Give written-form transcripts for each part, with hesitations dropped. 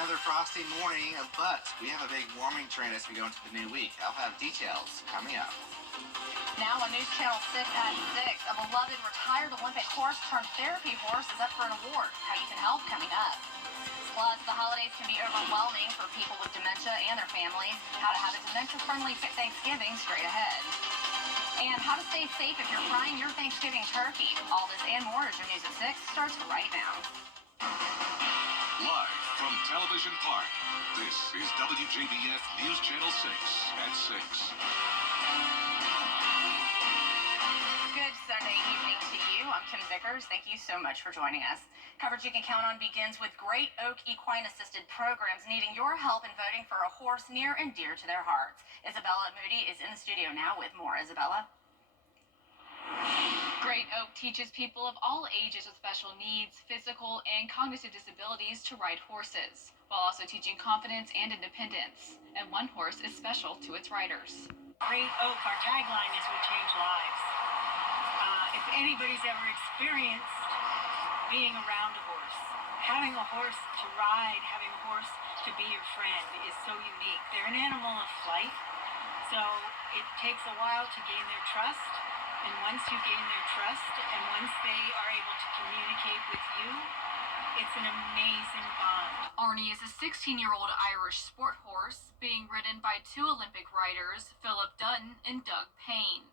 another frosty morning, but we have a big warming trend as we go into the new week. I'll have details coming up. Now on News Channel 6 at 6, a beloved retired Olympic horse turned therapy horse is up for an award. How you can help coming up. Plus, the holidays can be overwhelming for people with dementia and their families. How to have a dementia-friendly Thanksgiving straight ahead. And how to stay safe if you're frying your Thanksgiving turkey. All this and more as your News at 6 starts right now. Live from Television Park, this is WJBF News Channel 6 at 6. Good Sunday evening to you. I'm Kim Vickers. Thank you so much for joining us. Coverage you can count on begins with Great Oak Equine-Assisted Programs needing your help in voting for a horse near and dear to their hearts. Isabella Moody is in the studio now with more. Isabella? Great Oak teaches people of all ages with special needs, physical and cognitive disabilities to ride horses, while also teaching confidence and independence. And one horse is special to its riders. Great Oak, our tagline is "We change lives." If anybody's ever experienced being around a horse, having a horse to ride, having a horse to be your friend is so unique. They're an animal of flight, so it takes a while to gain their trust. And once you gain their trust and once they are able to communicate with you, it's an amazing bond. Arnie is a 16-year-old Irish sport horse being ridden by two Olympic riders, Philip Dutton and Doug Payne.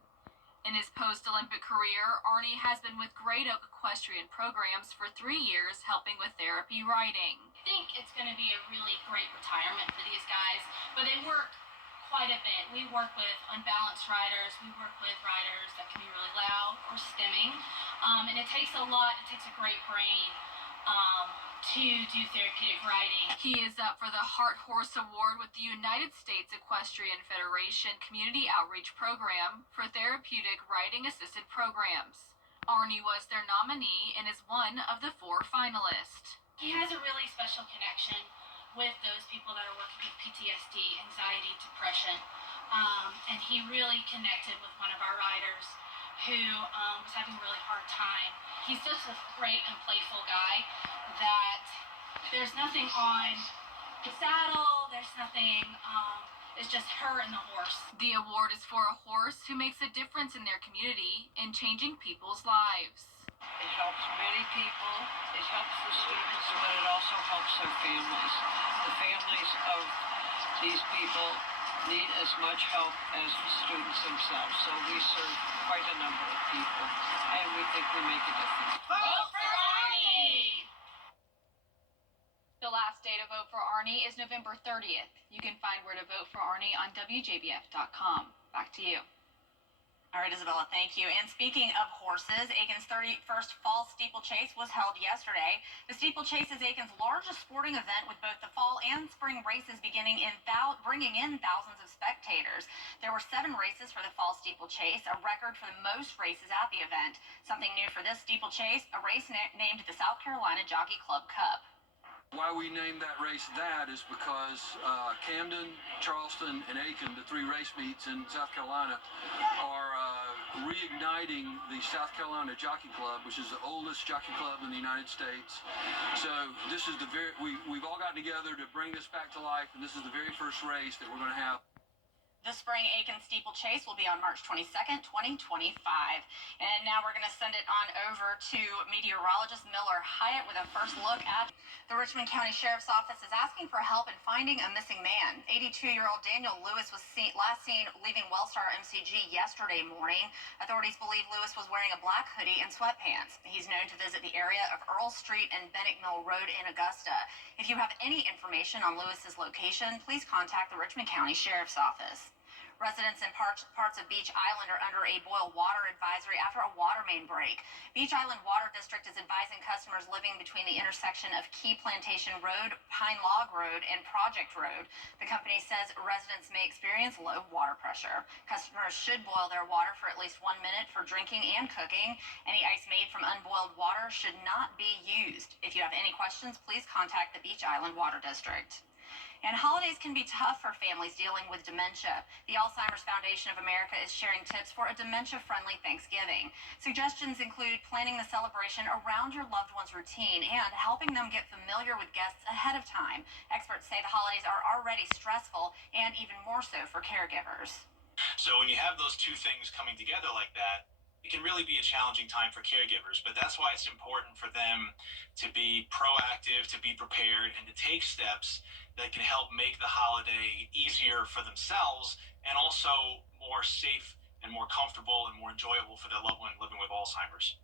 In his post-Olympic career, Arnie has been with Great Oak Equestrian Programs for 3 years, helping with therapy riding. I think it's going to be a really great retirement for these guys, but they work quite a bit. We work with unbalanced riders. We work with riders that can be really loud or stimming, and it takes a lot. It takes a great brain to do therapeutic riding. He is up for the Heart Horse Award with the United States Equestrian Federation Community Outreach Program for therapeutic riding-assisted programs. Arnie was their nominee and is one of the 4 finalists. He has a really special connection with those people that are working with PTSD, anxiety, depression, and he really connected with one of our riders who was having a really hard time. He's just a great and playful guy that there's nothing on the saddle, there's nothing, it's just her and the horse. The award is for a horse who makes a difference in their community and changing people's lives. It helps many people, it helps the students, but it also helps their families. The families of these people need as much help as the students themselves, so we serve quite a number of people, and we think we make a difference. Vote for Arnie! The last day to vote for Arnie is November 30th. You can find where to vote for Arnie on WJBF.com. Back to you. All right, Isabella, thank you. And speaking of horses, Aiken's 31st Fall Steeplechase was held yesterday. The Steeplechase is Aiken's largest sporting event with both the fall and spring races bringing in thousands of spectators. There were 7 races for the Fall Steeplechase, a record for the most races at the event. Something new for this Steeplechase, a race named the South Carolina Jockey Club Cup. Why we named that race that is because Camden, Charleston, and Aiken, the 3 race meets in South Carolina, are reigniting the South Carolina Jockey Club, which is the oldest jockey club in the United States. So this is we've all gotten together to bring this back to life, and this is the very first race that we're going to have. The spring Aiken Steeplechase will be on March 22nd, 2025. And now we're going to send it on over to meteorologist Miller Hyatt with a first look at the Richmond County Sheriff's Office is asking for help in finding a missing man. 82-year-old Daniel Lewis was last seen leaving Wellstar MCG yesterday morning. Authorities believe Lewis was wearing a black hoodie and sweatpants. He's known to visit the area of Earl Street and Bennett Mill Road in Augusta. If you have any information on Lewis's location, please contact the Richmond County Sheriff's Office. Residents in parts of Beach Island are under a boil water advisory after a water main break. Beach Island Water District is advising customers living between the intersection of Key Plantation Road, Pine Log Road, and Project Road. The company says residents may experience low water pressure. Customers should boil their water for at least 1 minute for drinking and cooking. Any ice made from unboiled water should not be used. If you have any questions, please contact the Beach Island Water District. And holidays can be tough for families dealing with dementia. The Alzheimer's Foundation of America is sharing tips for a dementia-friendly Thanksgiving. Suggestions include planning the celebration around your loved one's routine and helping them get familiar with guests ahead of time. Experts say the holidays are already stressful and even more so for caregivers. So when you have those two things coming together like that, it can really be a challenging time for caregivers, but that's why it's important for them to be proactive, to be prepared, and to take steps that can help make the holiday easier for themselves and also more safe and more comfortable and more enjoyable for their loved one living with Alzheimer's.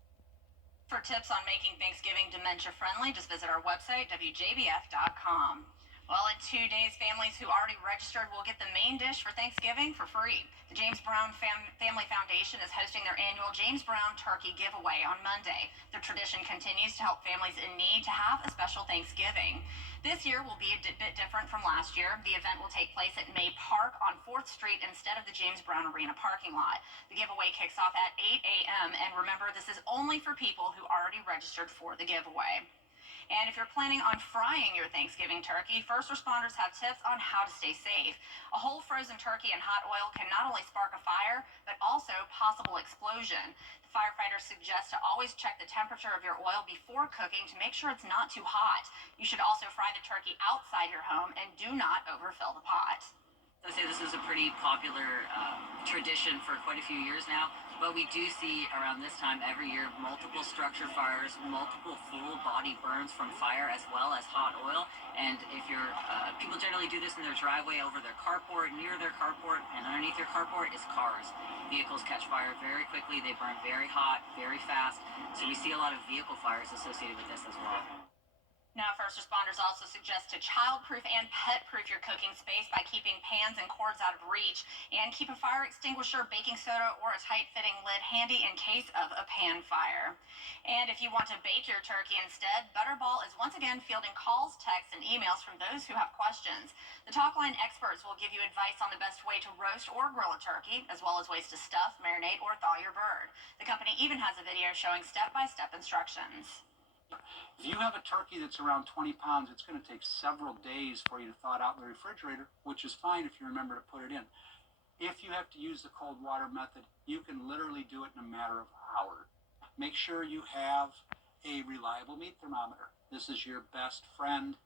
For tips on making Thanksgiving dementia-friendly, just visit our website, WJBF.com. Well, in 2 days, families who already registered will get the main dish for Thanksgiving for free. The James Brown Family Foundation is hosting their annual James Brown Turkey Giveaway on Monday. The tradition continues to help families in need to have a special Thanksgiving. This year will be a bit different from last year. The event will take place at May Park on 4th Street instead of the James Brown Arena parking lot. The giveaway kicks off at 8 a.m. And remember, this is only for people who already registered for the giveaway. And if you're planning on frying your Thanksgiving turkey, first responders have tips on how to stay safe. A whole frozen turkey in hot oil can not only spark a fire, but also possible explosion. The firefighters suggest to always check the temperature of your oil before cooking to make sure it's not too hot. You should also fry the turkey outside your home and do not overfill the pot. I would say this is a pretty popular tradition for quite a few years now, but we do see around this time every year multiple structure fires, multiple full body burns from fire as well as hot oil. And if you're, people generally do this in their driveway, over their carport, near their carport, and underneath their carport is cars. Vehicles catch fire very quickly, they burn very hot, very fast, so we see a lot of vehicle fires associated with this as well. Now, first responders also suggest to child-proof and pet-proof your cooking space by keeping pans and cords out of reach, and keep a fire extinguisher, baking soda, or a tight-fitting lid handy in case of a pan fire. And if you want to bake your turkey instead, Butterball is once again fielding calls, texts, and emails from those who have questions. The Talkline experts will give you advice on the best way to roast or grill a turkey, as well as ways to stuff, marinate, or thaw your bird. The company even has a video showing step-by-step instructions. If you have a turkey that's around 20 pounds, it's going to take several days for you to thaw it out in the refrigerator, which is fine if you remember to put it in. If you have to use the cold water method, you can literally do it in a matter of hours. Make sure you have a reliable meat thermometer. This is your best friend.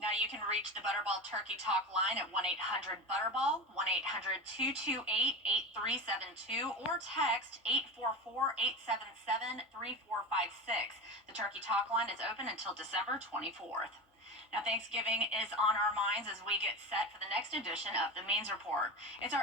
Now you can reach the Butterball Turkey Talk line at 1-800-BUTTERBALL, 1-800-228-8372, or text 844-877-3456. The Turkey Talk line is open until December 24th. Now, Thanksgiving is on our minds as we get set for the next edition of the Means Report. It's our